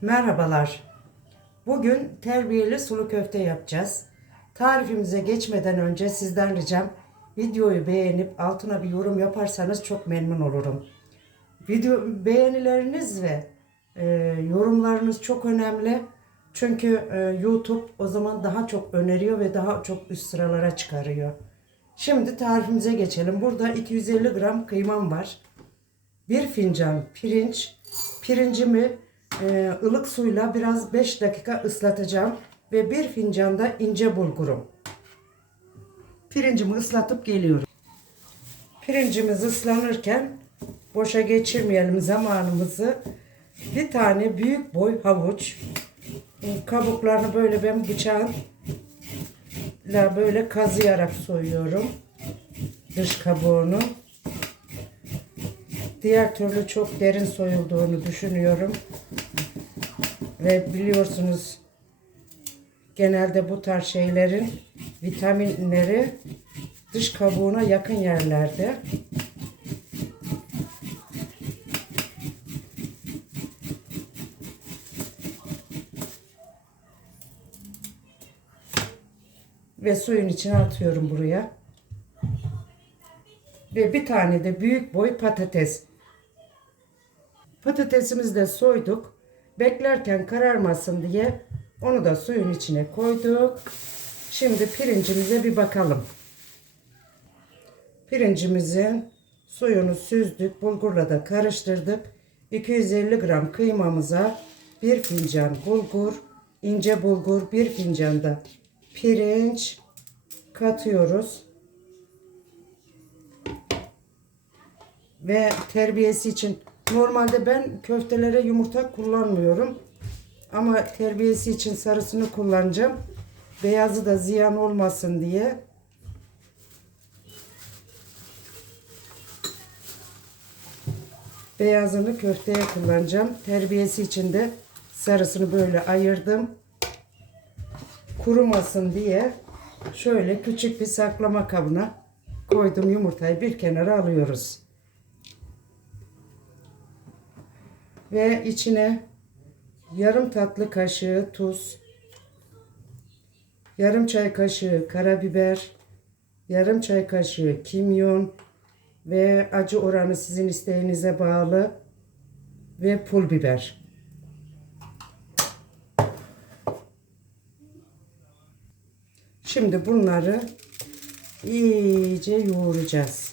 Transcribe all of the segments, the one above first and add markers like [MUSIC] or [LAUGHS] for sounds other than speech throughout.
Merhabalar. Bugün terbiyeli sulu köfte yapacağız. Tarifimize geçmeden önce sizden ricam videoyu beğenip altına bir yorum yaparsanız çok memnun olurum. Video beğenileriniz ve e, yorumlarınız çok önemli. Çünkü e, YouTube o zaman daha çok öneriyor ve daha çok üst sıralara çıkarıyor. Şimdi tarifimize geçelim. Burada 250 gram kıymam var. Bir fincan pirinç. Pirincimi e, ılık suyla biraz 5 dakika ıslatacağım. Ve bir fincan da ince bulgurum. Pirincimi ıslatıp geliyorum. Pirincimiz ıslanırken boşa geçirmeyelim zamanımızı. Bir tane büyük boy havuç. Kabuklarını böyle ben bıçağın böyle kazıyarak soyuyorum. Dış kabuğunu. Diğer türlü çok derin soyulduğunu düşünüyorum. Ve biliyorsunuz genelde bu tarz şeylerin vitaminleri dış kabuğuna yakın yerlerde. Ve suyun içine atıyorum buraya. Ve bir tane de büyük boy patates. Patatesimizi de soyduk. Beklerken kararmasın diye onu da suyun içine koyduk. Şimdi pirincimize bir bakalım. Pirincimizin suyunu süzdük. Bulgurla da karıştırdık. 250 gram kıymamıza bir fincan bulgur, ince bulgur, bir fincan da pirinç katıyoruz. Ve terbiyesi için normalde ben köftelere yumurta kullanmıyorum. Ama terbiyesi için sarısını kullanacağım. Beyazı da ziyan olmasın diye. Beyazını köfteye kullanacağım. Terbiyesi için de sarısını böyle ayırdım. Kurumasın diye şöyle küçük bir saklama kabına koydum yumurtayı bir kenara alıyoruz. Ve içine yarım tatlı kaşığı tuz, yarım çay kaşığı karabiber, yarım çay kaşığı kimyon ve acı oranı sizin isteğinize bağlı ve pul biber. Şimdi bunları iyice yoğuracağız.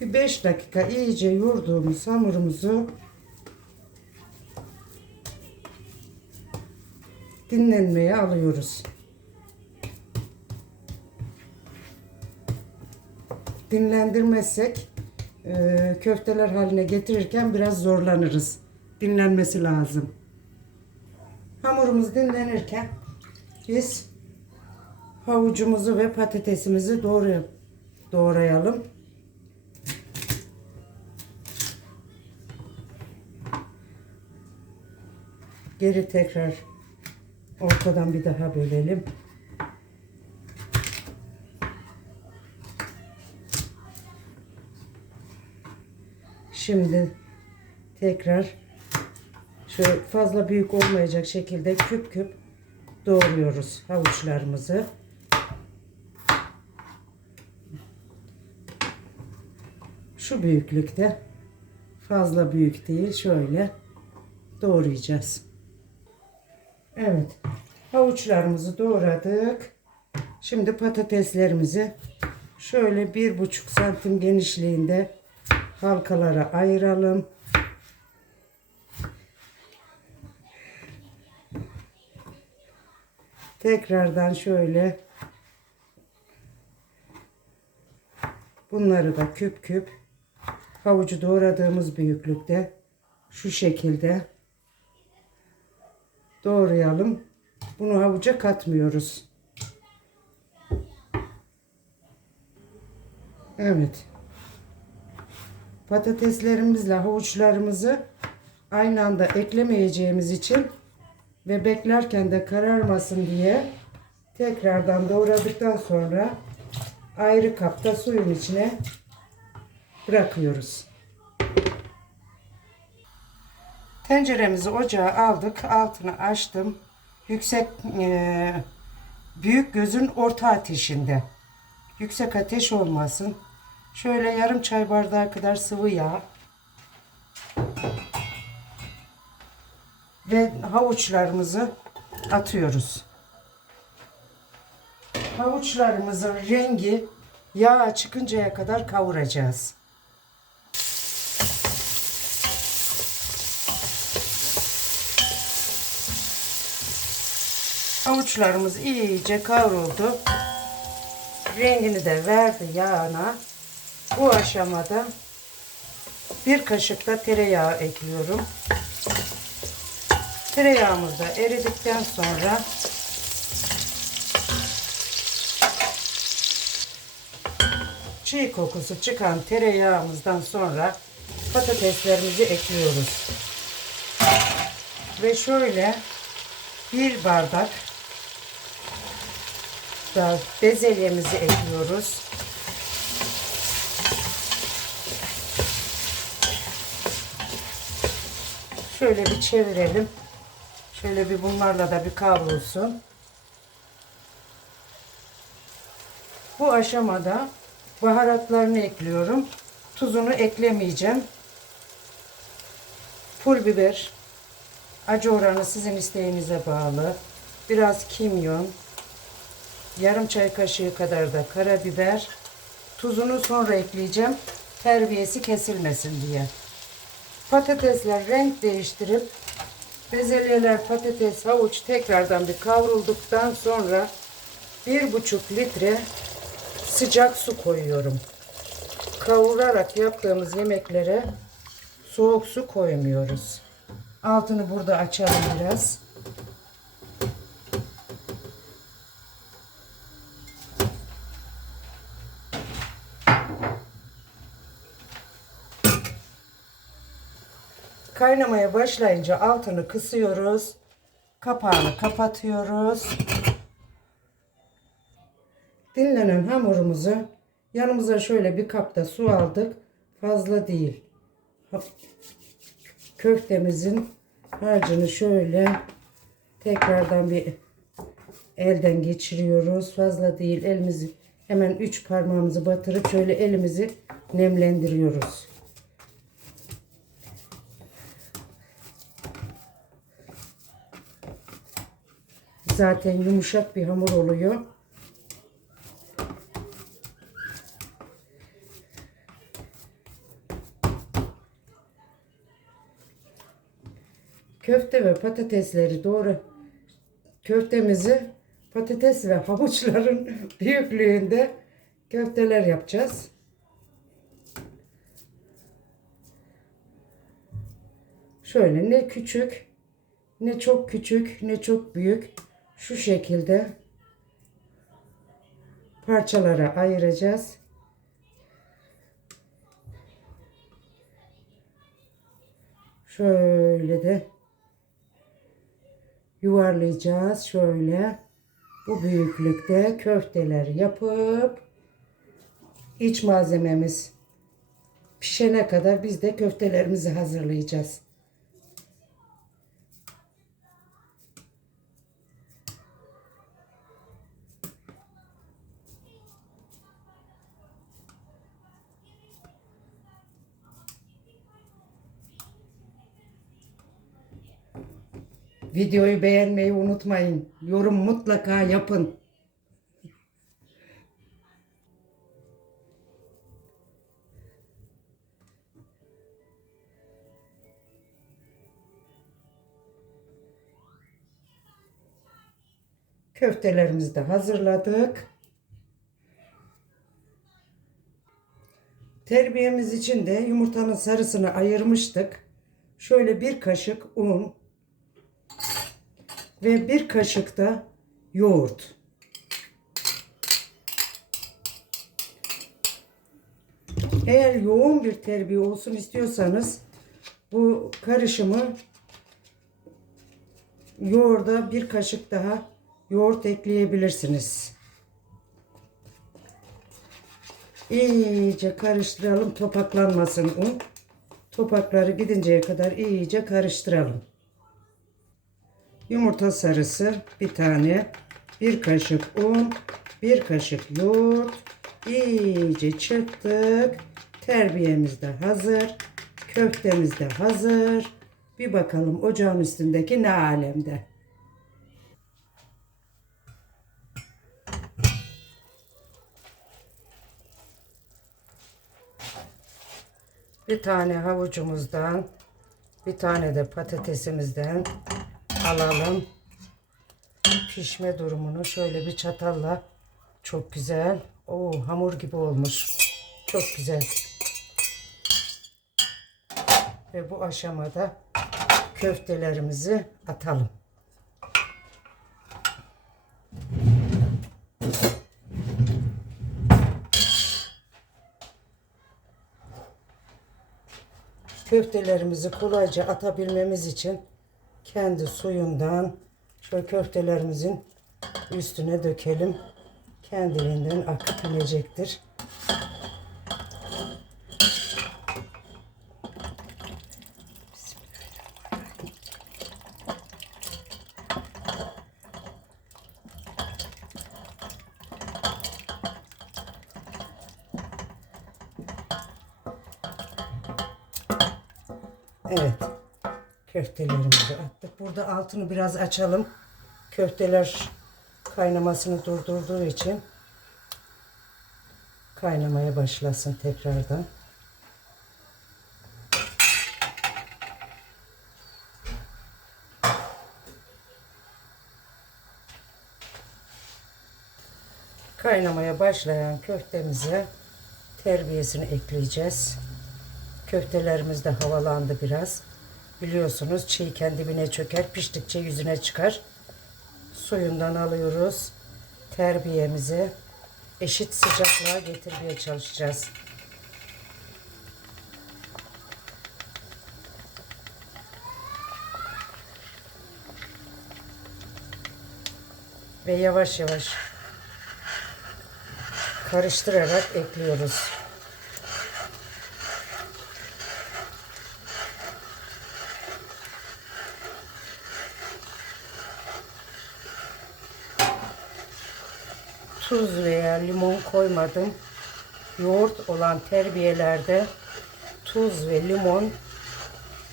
Bir 5 dakika iyice yoğurduğumuz hamurumuzu dinlenmeye alıyoruz. Dinlendirmezsek e, köfteler haline getirirken biraz zorlanırız. Dinlenmesi lazım. Hamurumuz dinlenirken biz havucumuzu ve patatesimizi doğrayalım. Geri tekrar ortadan bir daha bölelim. Şimdi tekrar şöyle fazla büyük olmayacak şekilde küp küp doğruyoruz havuçlarımızı. Şu büyüklükte fazla büyük değil şöyle doğrayacağız. Evet. Havuçlarımızı doğradık. Şimdi patateslerimizi Şöyle bir buçuk santim genişliğinde halkalara ayıralım. Tekrardan şöyle bunları da küp küp havucu doğradığımız büyüklükte şu şekilde doğrayalım. Bunu havuca katmıyoruz. Evet. Patateslerimizle havuçlarımızı aynı anda eklemeyeceğimiz için ve beklerken de kararmasın diye tekrardan doğradıktan sonra ayrı kapta suyun içine bırakıyoruz. Tenceremizi ocağa aldık. Altını açtım. Yüksek eee, büyük gözün orta ateşinde. Yüksek ateş olmasın. Şöyle yarım çay bardağı kadar sıvı yağ. Ve havuçlarımızı atıyoruz. Havuçlarımızın rengi yağa çıkıncaya kadar kavuracağız. Havuçlarımız iyice kavruldu. Rengini de verdi yağına. Bu aşamada bir kaşık da tereyağı ekliyorum. Tereyağımız da eridikten sonra çiğ kokusu çıkan tereyağımızdan sonra patateslerimizi ekliyoruz. Ve şöyle bir bardak da bezelyemizi ekliyoruz. Şöyle bir çevirelim. Şöyle bir bunlarla da bir kavrulsun. Bu aşamada baharatlarını ekliyorum. Tuzunu eklemeyeceğim. Pul biber. Acı oranı sizin isteğinize bağlı. Biraz kimyon. Yarım çay kaşığı kadar da karabiber. Tuzunu sonra ekleyeceğim. Terbiyesi kesilmesin diye. Patatesler renk değiştirip bezelyeler, patates, havuç tekrardan bir kavrulduktan sonra bir buçuk litre sıcak su koyuyorum. Kavurarak yaptığımız yemeklere soğuk su koymuyoruz. Altını burada açalım biraz. Kaynamaya başlayınca altını kısıyoruz. Kapağını kapatıyoruz. Dinlenen hamurumuzu yanımıza şöyle bir kapta su aldık. Fazla değil. Köftemizin harcını şöyle tekrardan bir elden geçiriyoruz. Fazla değil. Elimizi hemen üç parmağımızı batırıp şöyle elimizi nemlendiriyoruz. Zaten yumuşak bir hamur oluyor. Köfte ve patatesleri doğru köftemizi patates ve havuçların [LAUGHS] büyüklüğünde köfteler yapacağız. Şöyle ne küçük ne çok küçük ne çok büyük şu şekilde parçalara ayıracağız. Şöyle de yuvarlayacağız. Şöyle bu büyüklükte köfteler yapıp iç malzememiz pişene kadar biz de köftelerimizi hazırlayacağız. Videoyu beğenmeyi unutmayın. Yorum mutlaka yapın. Köftelerimizi de hazırladık. Terbiyemiz için de yumurtanın sarısını ayırmıştık. Şöyle bir kaşık un, ve bir kaşık da yoğurt. Eğer yoğun bir terbiye olsun istiyorsanız bu karışımı yoğurda bir kaşık daha yoğurt ekleyebilirsiniz. İyice karıştıralım topaklanmasın un. Topakları gidinceye kadar iyice karıştıralım. Yumurta sarısı bir tane, bir kaşık un, bir kaşık yoğurt. İyice çırptık. Terbiyemiz de hazır. Köftemiz de hazır. Bir bakalım ocağın üstündeki ne alemde. Bir tane havucumuzdan, bir tane de patatesimizden alalım. Pişme durumunu şöyle bir çatalla çok güzel. Oo hamur gibi olmuş. Çok güzel. Ve bu aşamada köftelerimizi atalım. Köftelerimizi kolayca atabilmemiz için kendi suyundan şöyle köftelerimizin üstüne dökelim. Kendiliğinden akıp inecektir. Evet. Köftelerimizi attık. Burada altını biraz açalım. Köfteler kaynamasını durdurduğu için kaynamaya başlasın tekrardan. Kaynamaya başlayan köftemize terbiyesini ekleyeceğiz. Köftelerimiz de havalandı biraz. Biliyorsunuz çiğ dibine çöker, piştikçe yüzüne çıkar. Suyundan alıyoruz. Terbiyemizi eşit sıcaklığa getirmeye çalışacağız. Ve yavaş yavaş karıştırarak ekliyoruz. Tuz veya limon koymadım. Yoğurt olan terbiyelerde tuz ve limon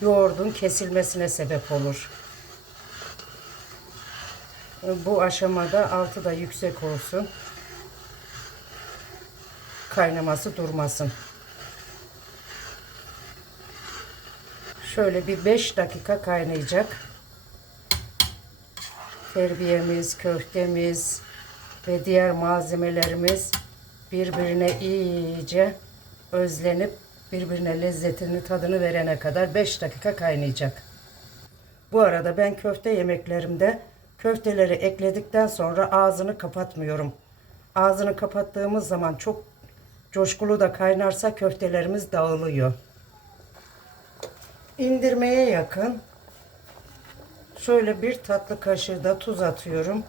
yoğurdun kesilmesine sebep olur. Bu aşamada altı da yüksek olsun. Kaynaması durmasın. Şöyle bir 5 dakika kaynayacak. Terbiyemiz, köftemiz, ve diğer malzemelerimiz birbirine iyice özlenip birbirine lezzetini tadını verene kadar 5 dakika kaynayacak. Bu arada ben köfte yemeklerimde köfteleri ekledikten sonra ağzını kapatmıyorum. Ağzını kapattığımız zaman çok coşkulu da kaynarsa köftelerimiz dağılıyor. İndirmeye yakın şöyle bir tatlı kaşığı da tuz atıyorum.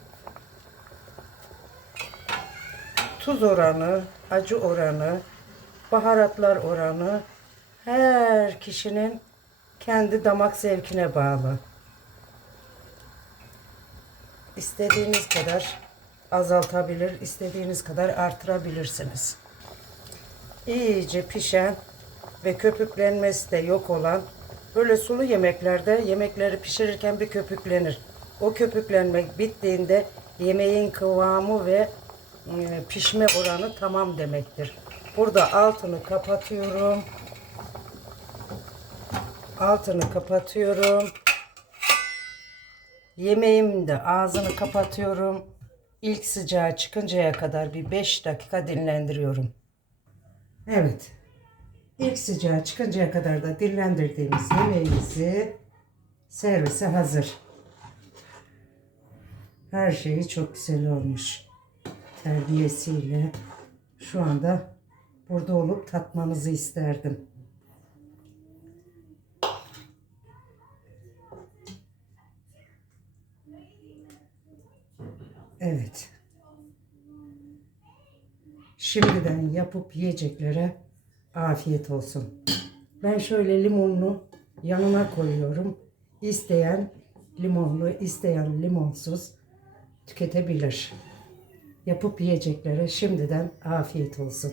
Tuz oranı, acı oranı, baharatlar oranı her kişinin kendi damak zevkine bağlı. İstediğiniz kadar azaltabilir, istediğiniz kadar artırabilirsiniz. İyice pişen ve köpüklenmesi de yok olan böyle sulu yemeklerde yemekleri pişirirken bir köpüklenir. O köpüklenmek bittiğinde yemeğin kıvamı ve pişme oranı tamam demektir. Burada altını kapatıyorum. Altını kapatıyorum. Yemeğimin de ağzını kapatıyorum. ilk sıcağı çıkıncaya kadar bir 5 dakika dinlendiriyorum. Evet. İlk sıcağı çıkıncaya kadar da dinlendirdiğimiz yemeğimizi servise hazır. Her şeyi çok güzel olmuş. Terbiyesiyle şu anda burada olup tatmanızı isterdim. Evet. Şimdiden yapıp yiyeceklere afiyet olsun. Ben şöyle limonlu yanına koyuyorum. İsteyen limonlu, isteyen limonsuz tüketebilir. Yapıp yiyeceklere şimdiden afiyet olsun.